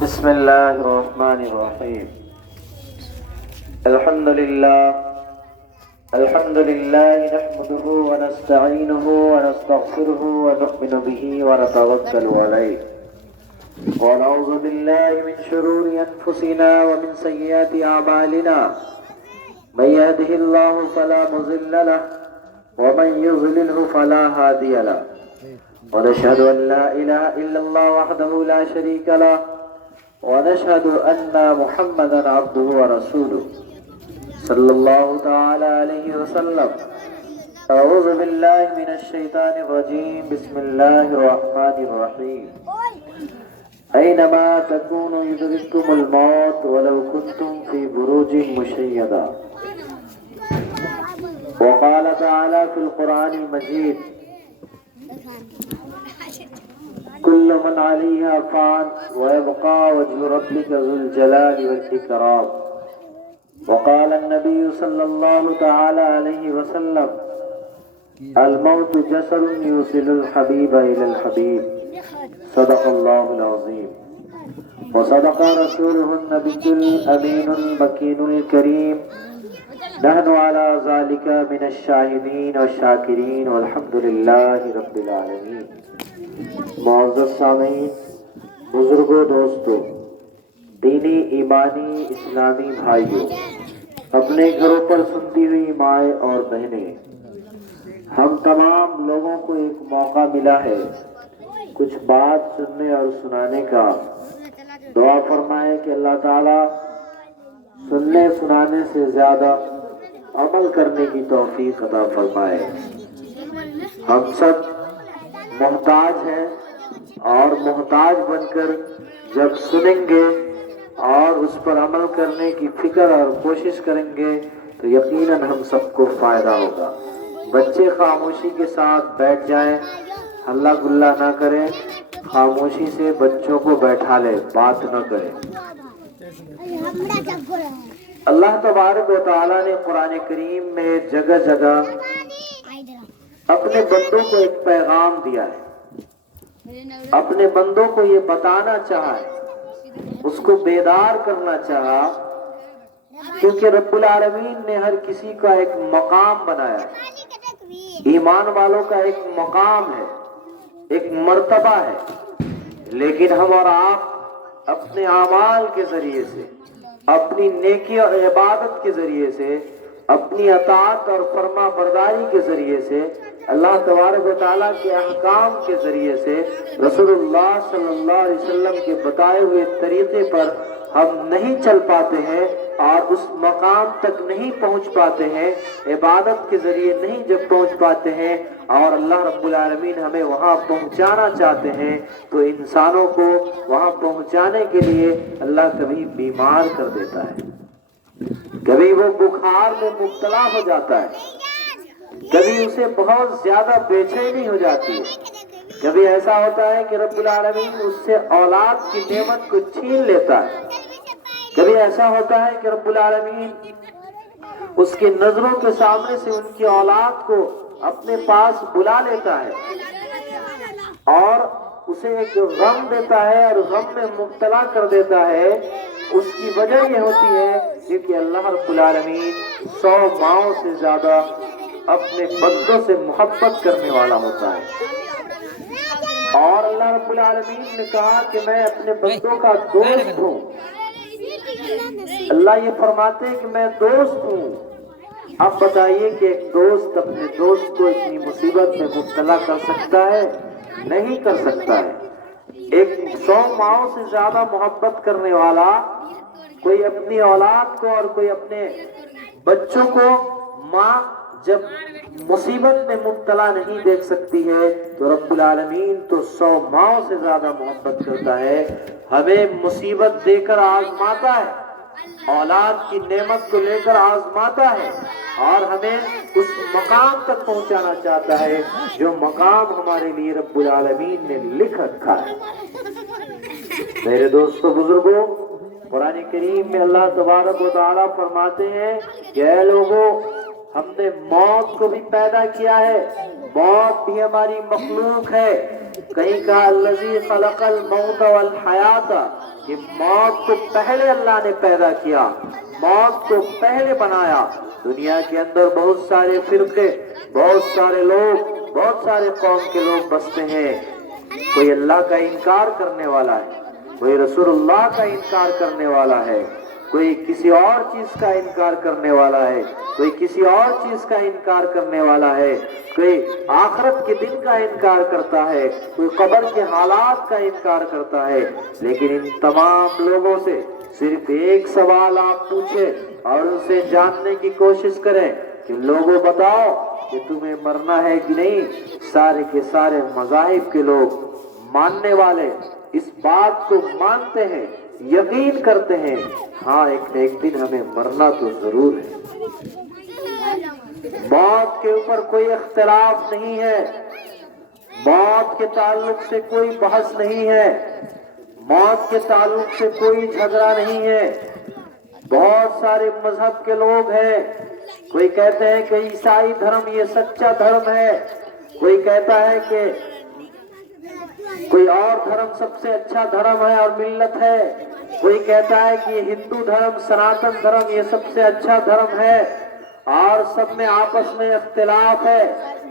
بسم الله الرحمن الرحيم. الحمد لله نحمده ونستعينه ونستغفره ونؤمن به ونتوكل عليه ونعوذ بالله من شرور أنفسنا ومن سيئات أعمالنا. من يهده الله فلا مضل له ومن يضلله فلا هادي له. ونشهد أن لا إله إلا الله وحده لا شريك له ونشهد أن محمدا عبده ورسوله صلى الله تعالى عليه وسلم. أعوذ بالله من الشيطان الرجيم. بسم الله الرحمن الرحيم. أينما تكونوا يدرككم الموت ولو كنتم في بروج مشيدة. وقال تعالى في القرآن المجيد: كل من عليها فان ويبقى وجه ربك ذو الجلال والإكرام. وقال النبي صلى الله تعالى عليه وسلم: الموت جسر يوصل الحبيب إلى الحبيب. صدق الله العظيم وصدق رسوله النبي الأمين المكين الكريم. نحن على ذلك من الشاهدين والشاكرين والحمد لله رب العالمين. معزز سامعین، بزرگوں، دوستوں، دینی، ایمانی، اسلامی بھائیوں، اپنے گھروں پر سنتی ہوئی مائیں اور بہنیں، ہم تمام لوگوں کو ایک موقع ملا ہے کچھ بات سننے اور سنانے کا. دعا فرمائے کہ اللہ تعالیٰ سننے سنانے سے زیادہ عمل کرنے کی توفیق عطا فرمائے. ہم سب محتاج ہیں اور محتاج بن کر جب سنیں گے اور اس پر عمل کرنے کی فکر اور کوشش کریں گے تو یقیناً ہم سب کو فائدہ ہوگا. بچے خاموشی کے ساتھ بیٹھ جائیں، ہلہ گلہ نہ کریں، خاموشی سے بچوں کو بیٹھا لیں، بات نہ کریں. اللہ تبارک و تعالیٰ نے قرآن کریم میں جگہ جگہ اپنے بندوں کو ایک پیغام دیا ہے، اپنے بندوں کو یہ بتانا چاہا ہے، اس کو بیدار کرنا چاہا، کیونکہ رب العالمین نے ہر کسی کا ایک مقام بنایا ہے. ایمان والوں کا ایک مقام ہے، ایک مرتبہ ہے، لیکن ہم اور آپ اپنے اعمال کے ذریعے سے، اپنی نیکی اور عبادت کے ذریعے سے، اپنی اطاعت اور فرما برداری کے ذریعے سے، اللہ تبارک و تعالیٰ کے احکام کے ذریعے سے، رسول اللہ صلی اللہ علیہ وسلم کے بتائے ہوئے طریقے پر ہم نہیں چل پاتے ہیں اور اس مقام تک نہیں پہنچ پاتے ہیں، عبادت کے ذریعے نہیں جب پہنچ پاتے ہیں اور اللہ رب العالمین ہمیں وہاں پہنچانا چاہتے ہیں تو انسانوں کو وہاں پہنچانے کے لیے اللہ کبھی بیمار کر دیتا ہے، کبھی وہ بخار میں مبتلا ہو جاتا ہے، کبھی اسے بہت زیادہ بے چینی ہو جاتی ہے، کبھی ایسا ہوتا ہے کہ رب العالمین اس سے اولاد کی نعمت کو چھین لیتا ہے، کبھی ایسا ہوتا ہے کہ رب العالمین اس کی نظروں کے سامنے سے ان کی اولاد کو اپنے پاس بلا لیتا ہے اور اسے ایک غم دیتا ہے اور غم میں مبتلا کر دیتا ہے. اس کی وجہ یہ ہوتی ہے کہ اللہ رب العالمین 100 ماؤں سے زیادہ اپنے بندوں سے محبت کرنے والا ہوتا ہے. اور اللہ رب العالمین نے کہا کہ میں اپنے بندوں کا دوست ہوں. اللہ یہ فرماتے ہیں کہ میں دوست ہوں. اب بتائیے کہ ایک دوست اپنے دوست کو اتنی مصیبت میں مبتلا کر سکتا ہے؟ نہیں کر سکتا ہے. ایک 100 ماؤں سے زیادہ محبت کرنے والا کوئی اپنی اولاد کو اور کوئی اپنے بچوں کو ماں جب مصیبت میں مبتلا نہیں دیکھ سکتی ہے تو رب العالمین تو 100 ماؤں سے زیادہ محبت کرتا ہے. ہمیں مصیبت دے کر آزماتا ہے، اولاد کی نعمت کو لے کر آزماتا ہے اور ہمیں اس مقام تک پہنچانا چاہتا ہے جو مقام ہمارے لیے رب العالمین نے لکھ رکھا ہے. میرے دوستو، بزرگوں، قرآن کریم میں اللہ تبارک و تعالیٰ فرماتے ہیں کہ اے لوگوں، ہم نے موت کو بھی پیدا کیا ہے، موت بھی ہماری مخلوق ہے، کہیں کہا الذی خلق الموت والحیات، کہ موت کو پہلے اللہ نے پیدا کیا، موت کو پہلے بنایا۔ دنیا کے اندر بہت سارے فرقے، بہت سارے لوگ، بہت سارے قوم کے لوگ بستے ہیں۔ کوئی اللہ کا انکار کرنے والا ہے، کوئی رسول اللہ کا انکار کرنے والا ہے، کوئی کسی اور چیز کا انکار کرنے والا ہے، کوئی کسی اور چیز کا انکار کرنے والا ہے، کوئی آخرت کے دن کا انکار کرتا ہے، کوئی قبر کے حالات کا انکار کرتا ہے۔ لیکن ان تمام لوگوں سے صرف ایک سوال آپ پوچھیں اور ان سے جاننے کی کوشش کریں کہ لوگوں بتاؤ کہ تمہیں مرنا ہے کہ نہیں۔ سارے کے سارے مذاہب کے لوگ ماننے والے اس بات کو مانتے ہیں، یقین کرتے ہیں، ہاں ایک دن ہمیں مرنا تو ضرور ہے۔ موت کے اوپر کوئی اختلاف نہیں ہے، موت کے تعلق سے کوئی بحث نہیں ہے، موت کے تعلق سے کوئی جھگڑا نہیں ہے۔ بہت سارے مذہب کے لوگ ہیں، کوئی کہتے ہیں کہ عیسائی دھرم یہ سچا دھرم ہے، کوئی کہتا ہے کہ کوئی اور دھرم سب سے اچھا دھرم ہے اور ملت ہے، کوئی کہتا ہے کہ یہ ہندو دھرم، سناتن دھرم یہ سب سے اچھا دھرم ہے، اور سب میں آپس میں اختلاف ہے۔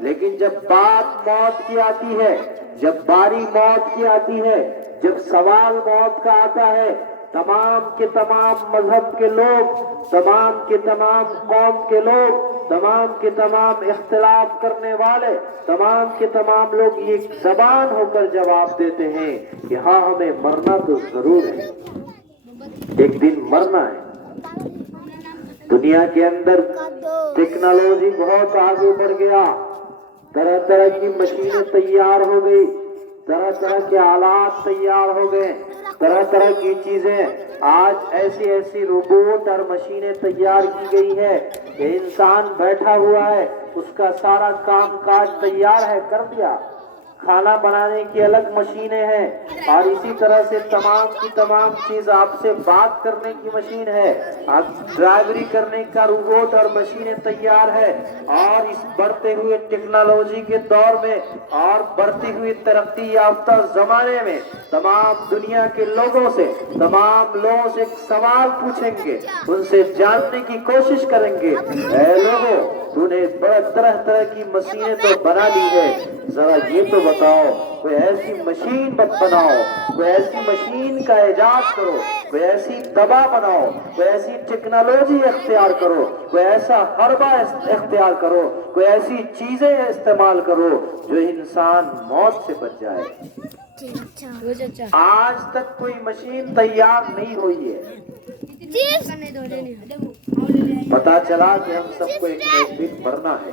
لیکن جب بات موت کی آتی ہے، جب باری موت کی آتی ہے، جب سوال موت کا آتا ہے، تمام کے تمام مذہب کے لوگ، تمام کے تمام قوم کے لوگ، تمام کے تمام اختلاف کرنے والے، تمام کے تمام لوگ ایک زبان ہو کر جواب دیتے ہیں کہ ہاں ہمیں مرنا تو ضرور ہے، ایک دن مرنا ہے۔ دنیا کے اندر ٹیکنالوجی بہت آگے بڑھ گیا، طرح طرح کی مشینیں تیار ہو گئی، طرح طرح کے آلات تیار ہو گئے، طرح طرح کی چیزیں آج ایسی ایسی روبوٹ اور مشینیں تیار کی گئی ہے کہ انسان بیٹھا ہوا ہے، اس کا سارا کام کاج تیار ہے، کر دیا۔ کھانا بنانے کی الگ مشینیں ہیں، اور اسی طرح سے تمام کی تمام چیز، آپ سے بات کرنے کی مشین ہے، آپ ڈرائیوری کرنے کا روبوٹ اور مشینیں تیار ہے۔ اور اس بڑھتے ہوئے ٹیکنالوجی کے دور میں اور بڑھتی ہوئی ترقی یافتہ زمانے میں تمام دنیا کے لوگوں سے، تمام لوگوں سے ایک سوال پوچھیں گے، ان سے جاننے کی کوشش کریں گے، اے لوگوں تو نے بڑا طرح طرح کی مشینیں تو بنا لی ہے، ذرا یہ تو بتاؤ، کوئی ایسی مشین بناؤ، کوئی ایسی مشین کا ایجاد کرو، کوئی ایسی دوا بناؤ، کوئی ایسی ٹیکنالوجی اختیار کرو، کوئی ایسا حربہ اختیار کرو، کوئی ایسی چیزیں استعمال کرو جو انسان موت سے بچ جائے۔ آج تک کوئی مشین تیار نہیں ہوئی ہے۔ پتا چلا کہ ہم سب کو ایک نہ ایک دن مرنا ہے۔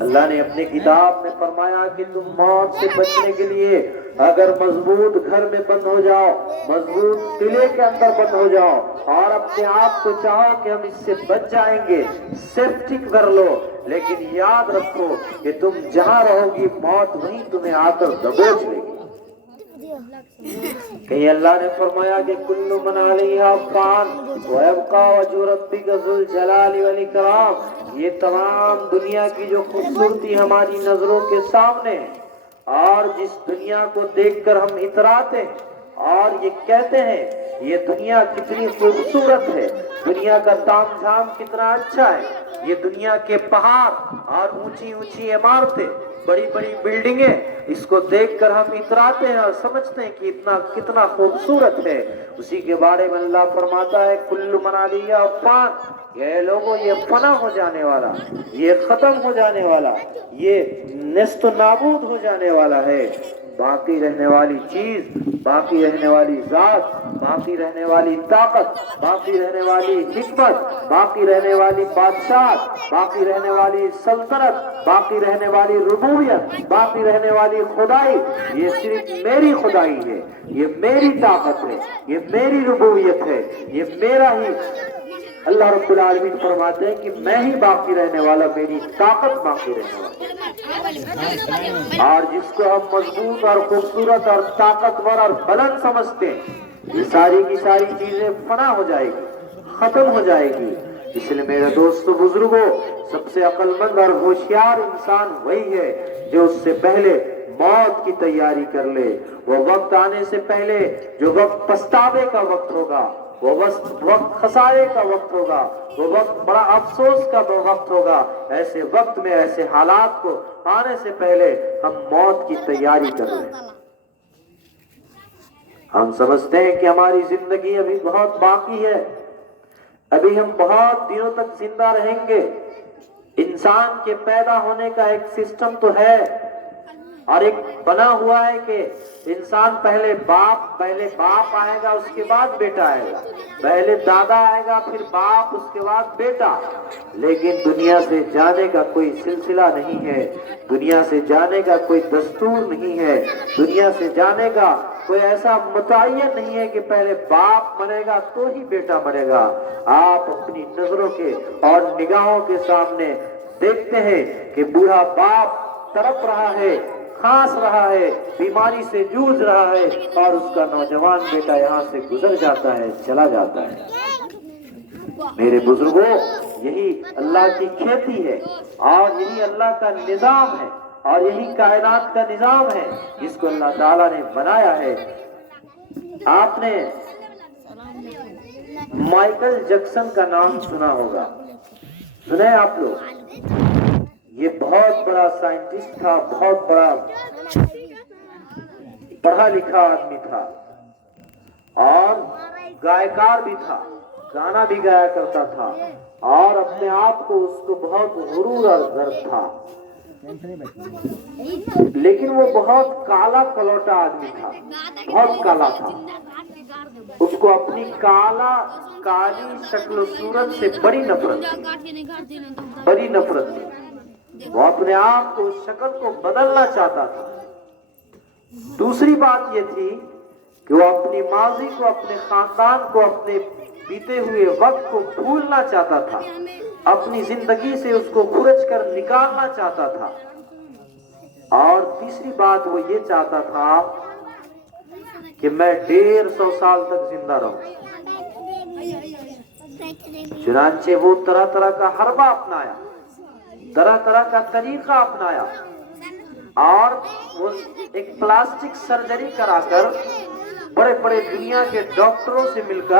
اللہ نے اپنے کتاب میں فرمایا کہ تم موت سے بچنے کے لیے اگر مضبوط گھر میں بند ہو جاؤ، مضبوط قلعے کے اندر بند ہو جاؤ، اور اپنے آپ کو چاہو کہ ہم اس سے بچ جائیں گے، سیفٹی کر لو، لیکن یاد رکھو کہ تم جہاں رہو گی موت وہیں تمہیں آ کر دبوچ لے گی۔ کہیں اللہ نے فرمایا کہ کل من علیہا فان ویبقى وجہ ربک ذو الجلال والاکرام۔ یہ تمام دنیا کی جو خوبصورتی ہماری نظروں کے سامنے ہے، اور جس دنیا کو دیکھ کر ہم اتراتے ہیں اور یہ کہتے ہیں یہ دنیا کتنی خوبصورت ہے، دنیا کا تام جھام کتنا اچھا ہے، یہ دنیا کے پہاڑ اور اونچی اونچی عمارتیں، بڑی بڑی بلڈنگیں، اس کو دیکھ کر ہم اتراتے ہیں اور سمجھتے ہیں کہ کتنا خوبصورت ہے۔ اسی کے بارے میں اللہ فرماتا ہے کل من علیہا فان، یہ لوگوں یہ فنا ہو جانے والا، یہ ختم ہو جانے والا، یہ نیست و نابود ہو جانے والا ہے۔ باقی رہنے والی چیز، باقی رہنے والی ذات، باقی رہنے والی طاقت، باقی رہنے والی حکمت، باقی رہنے والی بادشاہ، باقی رہنے والی سلطنت، باقی رہنے والی ربوبیت، باقی رہنے والی خدائی، یہ صرف میری خدائی ہے، یہ میری طاقت ہے، یہ میری ربوبیت ہے، یہ میرا ہی۔ اللہ رب العالمین فرماتے ہیں کہ میں ہی باقی رہنے والا، میری طاقت باقی رہنے والا۔ اور جس کو ہم مضبوط اور خوبصورت اور طاقتور اور بلند سمجھتے ہیں، یہ ساری کی ساری چیزیں فنا ہو جائے گی، ختم ہو جائے گی۔ اس لیے میرے دوستو بزرگوں، سب سے عقل مند اور ہوشیار انسان وہی ہے جو اس سے پہلے موت کی تیاری کر لے. وہ وقت آنے سے پہلے جو وقت پچھتاوے کا وقت ہوگا, وہ وقت خسارے کا وقت ہوگا, وہ وقت بڑا افسوس کا وقت ہوگا. ایسے وقت میں ایسے حالات کو آنے سے پہلے ہم موت کی تیاری کر لیں. ہم سمجھتے ہیں کہ ہماری زندگی ابھی بہت باقی ہے, ابھی ہم بہت دنوں تک زندہ رہیں گے. انسان کے پیدا ہونے کا ایک سسٹم تو ہے اور ایک بنا ہوا ہے کہ انسان پہلے باپ آئے گا, اس کے بعد بیٹا آئے گا, پہلے دادا آئے گا, پھر باپ, اس کے بعد بیٹا. لیکن دنیا سے جانے کا کوئی سلسلہ نہیں ہے, دنیا سے جانے کا کوئی دستور نہیں ہے, دنیا سے جانے کا کوئی ایسا متعین نہیں ہے کہ پہلے باپ مرے گا تو ہی بیٹا مرے گا. آپ اپنی نظروں کے اور نگاہوں کے سامنے دیکھتے ہیں کہ بوڑھا باپ تڑپ رہا ہے, کھانس رہا ہے, بیماری سے جوجھ رہا ہے, اور اس کا نوجوان بیٹا یہاں سے گزر جاتا ہے, چلا جاتا ہے. میرے بزرگوں, یہی اللہ کی کھیتی ہے اور یہی اللہ کا نظام ہے اور یہی کائنات کا نظام ہے جس کو اللہ تعالیٰ نے بنایا ہے. آپ نے مائیکل جیکسن کا نام سنا ہوگا, سنے آپ لوگ؟ یہ بہت بڑا سائنٹسٹ تھا, بہت بڑا پڑھا لکھا آدمی تھا اور گائیکار بھی تھا, گانا بھی گایا کرتا تھا اور اپنے آپ کو اس کو بہت غرور اور گرو تھا. لیکن وہ بہت کالا کلوٹا آدمی تھا, بہت کالا تھا. اس کو اپنی کالی شکل و صورت سے بڑی نفرت تھی. وہ اپنے آپ کو, اس شکل کو بدلنا چاہتا تھا. دوسری بات یہ تھی کہ وہ اپنی ماضی کو, اپنے خاندان کو, اپنے بیتے ہوئے وقت کو بھولنا چاہتا تھا, اپنی زندگی سے اس کو کھرچ کر نکالنا چاہتا تھا. اور تیسری بات وہ یہ چاہتا تھا کہ میں 150 سال تک زندہ رہوں. چنانچہ وہ طرح طرح کا حربہ اپنایا, طرح طرح کا طریقہ اپنایا اور وہ ایک پلاسٹک سرجری کرا کر بڑے بڑے دنیا کے ڈاکٹروں سے مل کر